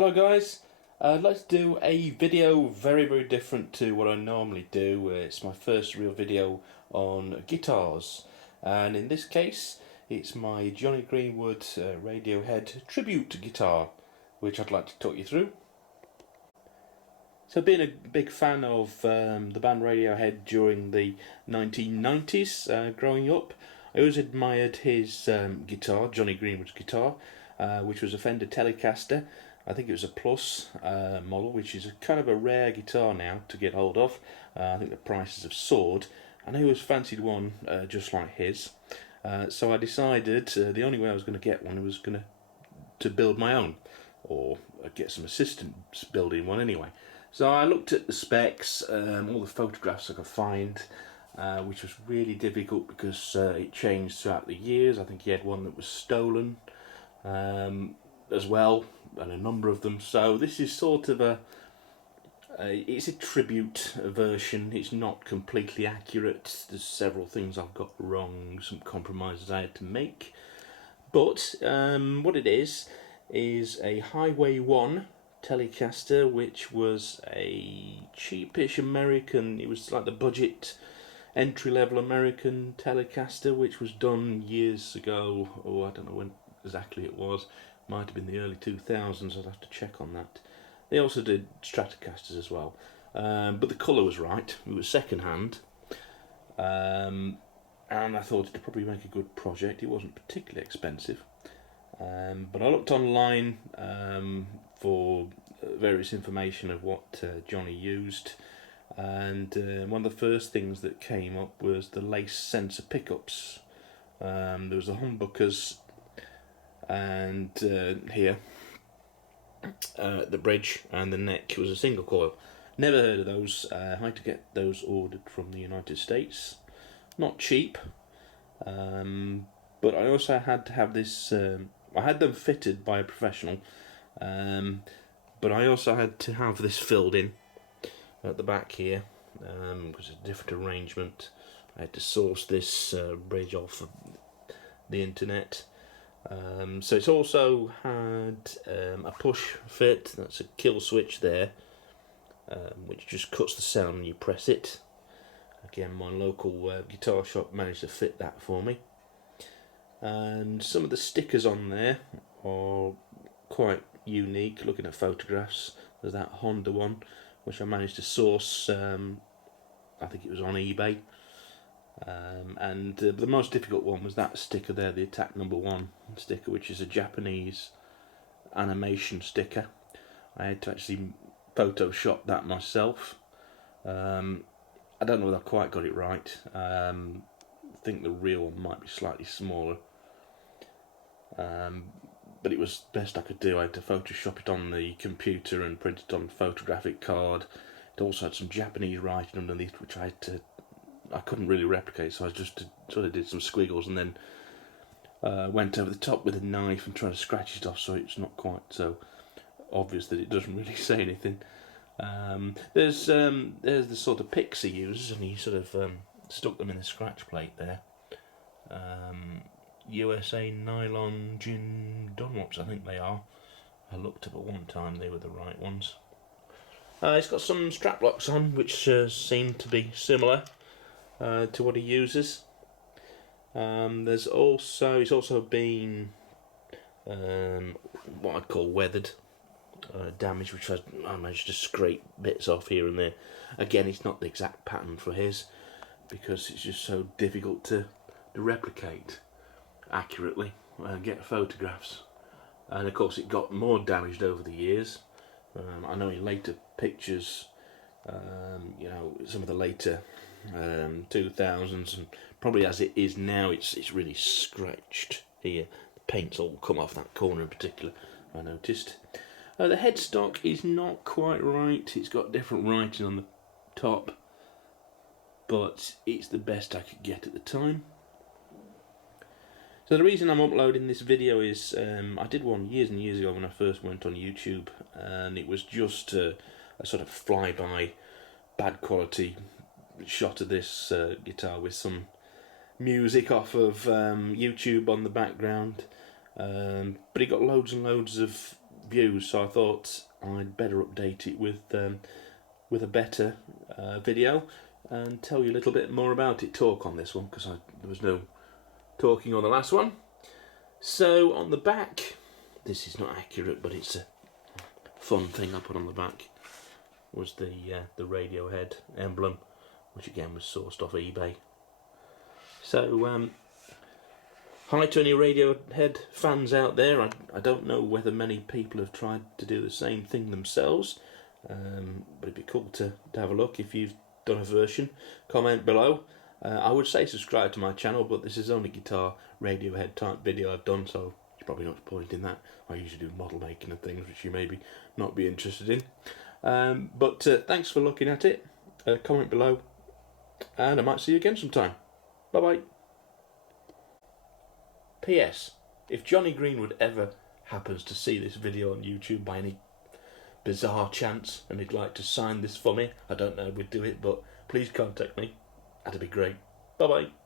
Hello guys, I'd like to do a video very different to what I normally do. It's my first real video on guitars, and in this case it's my Jonny Greenwood RADIOHEAD tribute guitar, which I'd like to talk you through. So being a big fan of the band Radiohead during the 1990s, growing up, I always admired his guitar, Jonny Greenwood's guitar, which was a Fender Telecaster. I think it was a Plus model, which is a kind of a rare guitar now to get hold of. I think the prices have soared, and I always fancied one just like his. So I decided the only way I was going to get one was to build my own, or get some assistance building one anyway. So I looked at the specs, all the photographs I could find, which was really difficult because it changed throughout the years. I think he had one that was stolen as well, and a number of them. So this is sort of it's a tribute version. It's not completely accurate. There's several things I've got wrong, some compromises I had to make. But what it is a Highway 1 Telecaster, which was a cheapish American, it was like the budget entry-level American Telecaster, which was done years ago. Oh, I don't know when exactly it was. Might have been the early 2000s, I'd have to check on that. They also did Stratocasters as well, but the colour was right. It was second hand, and I thought it'd probably make a good project. It wasn't particularly expensive, but I looked online for various information of what Jonney used, and one of the first things that came up was the lace sensor pickups. There was the humbuckers, and here the bridge and the neck was a single coil. Never heard of those. I had to get those ordered from the United States. Not cheap, but I also had to have this. I had them fitted by a professional, but I also had to have this filled in at the back here, because it's a different arrangement. I had to source this bridge off of the internet. So it's also had a push fit. That's a kill switch there, which just cuts the sound when you press it. Again, my local guitar shop managed to fit that for me. And some of the stickers on there are quite unique. Looking at photographs, there's that Honda one, which I managed to source. I think it was on eBay. And the most difficult one was that sticker there, the Attack #1 sticker, which is a Japanese animation sticker. I had to actually Photoshop that myself. I don't know whether I quite got it right. I think the real one might be slightly smaller, but it was best I could do. I had to Photoshop it on the computer and print it on a photographic card. It also had some Japanese writing underneath, which I couldn't really replicate, so I just sort of did some squiggles and then went over the top with a knife and tried to scratch it off so it's not quite so obvious that it doesn't really say anything. There's the sort of picks he uses, and he sort of stuck them in the scratch plate there. USA nylon gin Dunlops, I think they are. I looked up at one time, they were the right ones. It's got some strap locks on, which seem to be similar to what he uses. It's also been what I'd call weathered damage, which I managed to scrape bits off here and there. Again, it's not the exact pattern for his, because it's just so difficult to replicate accurately and get photographs. And of course it got more damaged over the years. I know in later pictures, some of the later 2000s, and probably as it is now, it's really scratched here. The paint's all come off that corner in particular, I noticed. The headstock is not quite right. It's got different writing on the top, but it's the best I could get at the time. So the reason I'm uploading this video is I did one years and years ago when I first went on YouTube, and it was just a sort of flyby, bad quality shot of this guitar with some music off of YouTube on the background, but it got loads and loads of views, so I thought I'd better update it with a better video and tell you a little bit more about it. Talk on this one because there was no talking on the last one. So on the back, this is not accurate, but it's a fun thing I put on the back, was the Radiohead emblem, which again was sourced off eBay. So hi to any Radiohead fans out there. I don't know whether many people have tried to do the same thing themselves, but it'd be cool to have a look if you've done a version. Comment below. I would say subscribe to my channel, but this is only guitar Radiohead type video I've done, so there's probably not point in that. I usually do model making and things, which you maybe not be interested in. But thanks for looking at it. Comment below, and I might see you again sometime. Bye bye. P.S. If Jonny Greenwood ever happens to see this video on YouTube by any bizarre chance and he'd like to sign this for me, I don't know if we'd do it, but please contact me. That'd be great. Bye bye.